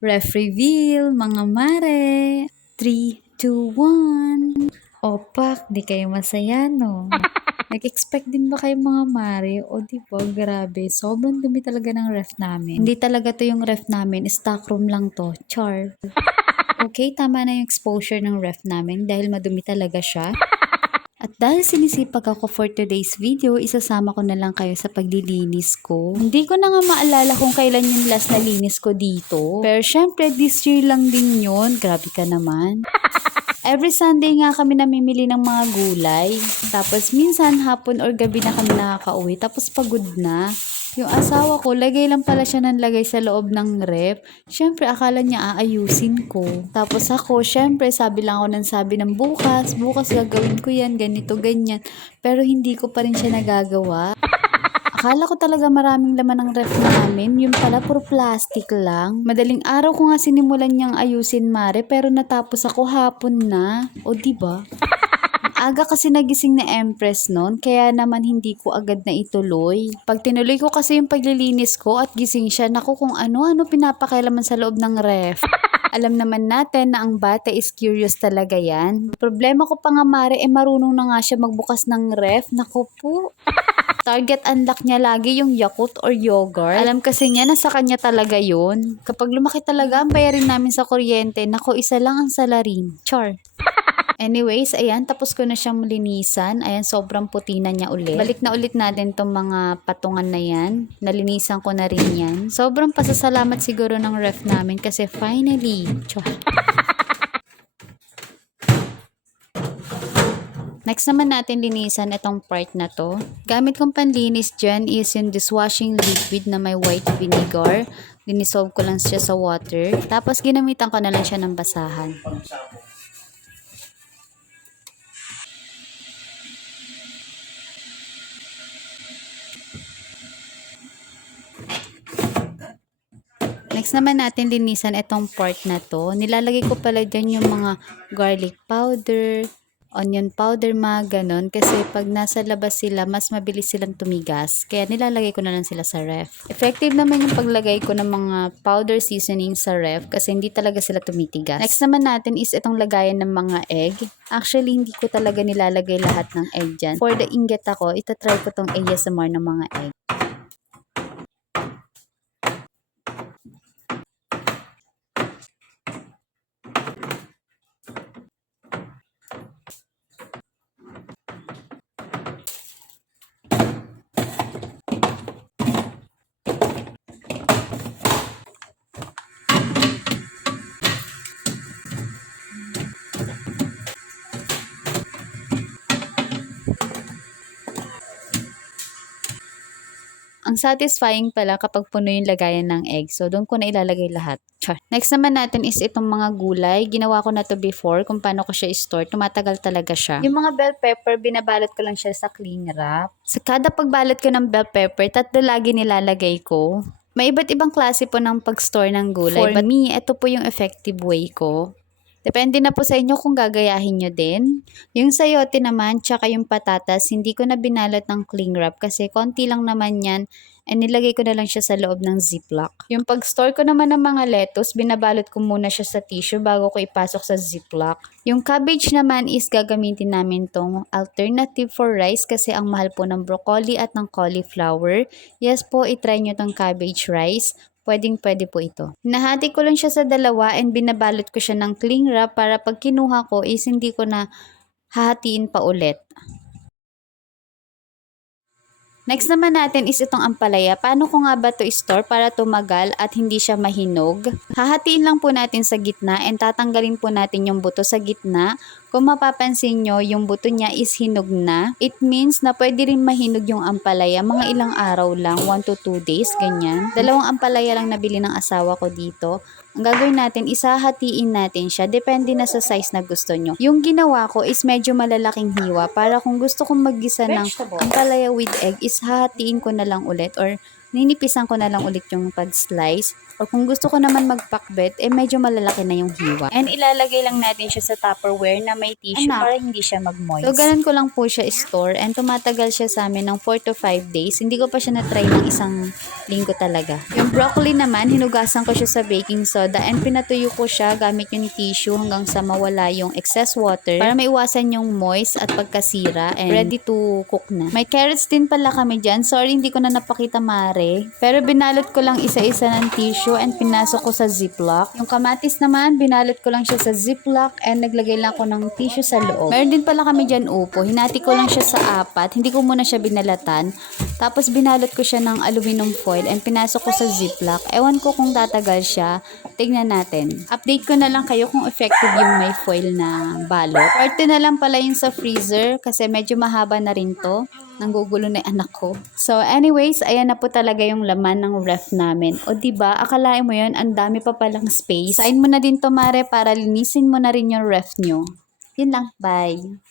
Ref reveal, mga mare. 3, 2, 1. Opak, di kayo masaya, no? Nag-expect din ba kayo mga mare? O di ba, grabe. Sobrang dumi talaga ng ref namin. Hindi talaga to yung ref namin. Stock room lang to. Char. Okay, tama na yung exposure ng ref namin dahil madumi talaga siya. At dahil sinisipag ako for today's video, isasama ko na lang kayo sa paglilinis ko. Hindi ko na nga maalala kung kailan yung last na linis ko dito. Pero syempre, this year lang din yun. Grabe ka naman. Every Sunday nga kami namimili ng mga gulay. Tapos minsan hapon or gabi na kami nakakauwi. Tapos pagod na. Yung asawa ko, lagay lang pala siya ng lagay sa loob ng ref. Syempre, akala niya aayusin ko. Tapos ako, syempre, sabi lang ako ng sabi ng bukas gagawin ko yan, ganito, ganyan. Pero hindi ko pa rin siya nagagawa. Akala ko talaga maraming laman ng ref namin, yun pala puro plastic lang. Madaling araw ko nga sinimulan niyang ayusin mare, pero natapos ako hapon na. O diba? Aga kasi nagising na Empress noon, kaya naman hindi ko agad na ituloy. Pag tinuloy ko kasi yung paglilinis ko at gising siya, naku kung ano-ano pinapakailaman sa loob ng ref. Alam naman natin na ang bata is curious talaga yan. Problema ko pa nga mare, marunong na nga siya magbukas ng ref. Naku po. Target unlock niya lagi yung Yakult or yogurt. Alam kasi niya na sa kanya talaga yun. Kapag lumaki talaga ang bayarin namin sa kuryente, naku isa lang ang salarin. Char. Anyways, ayan, tapos ko na siyang linisan. Ayan, sobrang puti na niya ulit. Balik na ulit natin tong mga patungan na yan. Nalinisan ko na rin yan. Sobrang pasasalamat siguro ng ref namin kasi finally. Char. Next naman natin linisan itong part na to. Gamit kong panlinis dyan is yung dishwashing liquid na may white vinegar. Dinisolve ko lang siya sa water. Tapos ginamitan ko na lang siya ng basahan. Next naman natin linisan itong part na to. Nilalagay ko pala dyan yung mga garlic powder, onion powder, mga ganon. Kasi pag nasa labas sila, mas mabilis silang tumigas. Kaya nilalagay ko na lang sila sa ref. Effective naman yung paglagay ko ng mga powder seasoning sa ref kasi hindi talaga sila tumitigas. Next naman natin is itong lagayan ng mga egg. Actually, hindi ko talaga nilalagay lahat ng egg dyan. For the inget ako, itatry ko tong ASMR ng mga egg. Ang satisfying pala kapag puno yung lagayan ng egg. So, doon ko na ilalagay lahat. Char. Next naman natin is itong mga gulay. Ginawa ko na to before kung paano ko siya i-store. Tumatagal talaga siya. Yung mga bell pepper, binabalot ko lang siya sa cling wrap. Sa kada pagbalot ko ng bell pepper, tatlo lagi nilalagay ko. May iba't ibang klase po ng pag-store ng gulay. For me, ito po yung effective way ko. Depende na po sa inyo kung gagayahin nyo din. Yung sayote naman, tsaka yung patatas, hindi ko na binalot ng cling wrap kasi konti lang naman yan and nilagay ko na lang siya sa loob ng ziplock. Yung pag-store ko naman ng mga lettuce, binabalot ko muna siya sa tissue bago ko ipasok sa ziplock. Yung cabbage naman is gagamitin namin tong alternative for rice kasi ang mahal po ng broccoli at ng cauliflower. Yes po, itry nyo tong cabbage rice. Pwedeng-pwede po ito. Nahati ko lang siya sa dalawa and binabalot ko siya ng cling wrap para pag kinuha ko is hindi ko na hahatiin pa ulit. Next naman natin is itong ampalaya. Paano ko nga ba to store para tumagal at hindi siya mahinog? Hahatiin lang po natin sa gitna and tatanggalin po natin yung buto sa gitna. Kung mapapansin nyo, yung buto niya is hinog na. It means na pwede rin mahinog yung ampalaya. Mga ilang araw lang, 1 to 2 days, ganyan. 2 ampalaya lang nabili ng asawa ko dito. Ang gagawin natin, isahatiin natin siya. Depende na sa size na gusto nyo. Yung ginawa ko is medyo malalaking hiwa. Para kung gusto kong maggisa ng ampalaya with egg, is hahatiin ko na lang ulit or ninipisan ko na lang ulit yung pag-slice. Or kung gusto ko naman magpakbet, medyo malalaki na yung hiwa. And ilalagay lang natin siya sa Tupperware na may tissue para hindi siya mag-moist. So, ganun ko lang po siya store and tumatagal siya sa amin ng 4 to 5 days. Hindi ko pa siya na-try ng isang linggo talaga. Yung broccoli naman, hinugasan ko siya sa baking soda and pinatuyo ko siya gamit yung tissue hanggang sa mawala yung excess water para maiwasan yung moist at pagkasira and ready to cook na. May carrots din pala kami dyan. Sorry, hindi ko na napakita, Mare. Pero binalot ko lang isa-isa ng tissue and pinasok ko sa ziplock. Yung kamatis naman, binalot ko lang siya sa ziplock and naglagay lang ako ng tissue sa loob. Meron din pala kami dyan upo. Hinati ko lang siya sa 4. Hindi ko muna siya binalatan. Tapos binalot ko siya ng aluminum foil and pinasok ko sa ziplock. Ewan ko kung tatagal siya. Tignan natin. Update ko na lang kayo kung effective yung may foil na balot. Parte na lang pala yung sa freezer kasi medyo mahaba na rin to. Nanggugulo na yung anak ko. So anyways, ayan na po talaga yung laman ng ref namin. O diba, akalain mo yun, ang dami pa palang space. Sign mo na din to, Mare, para linisin mo na rin yung ref nyo. Yun lang, bye!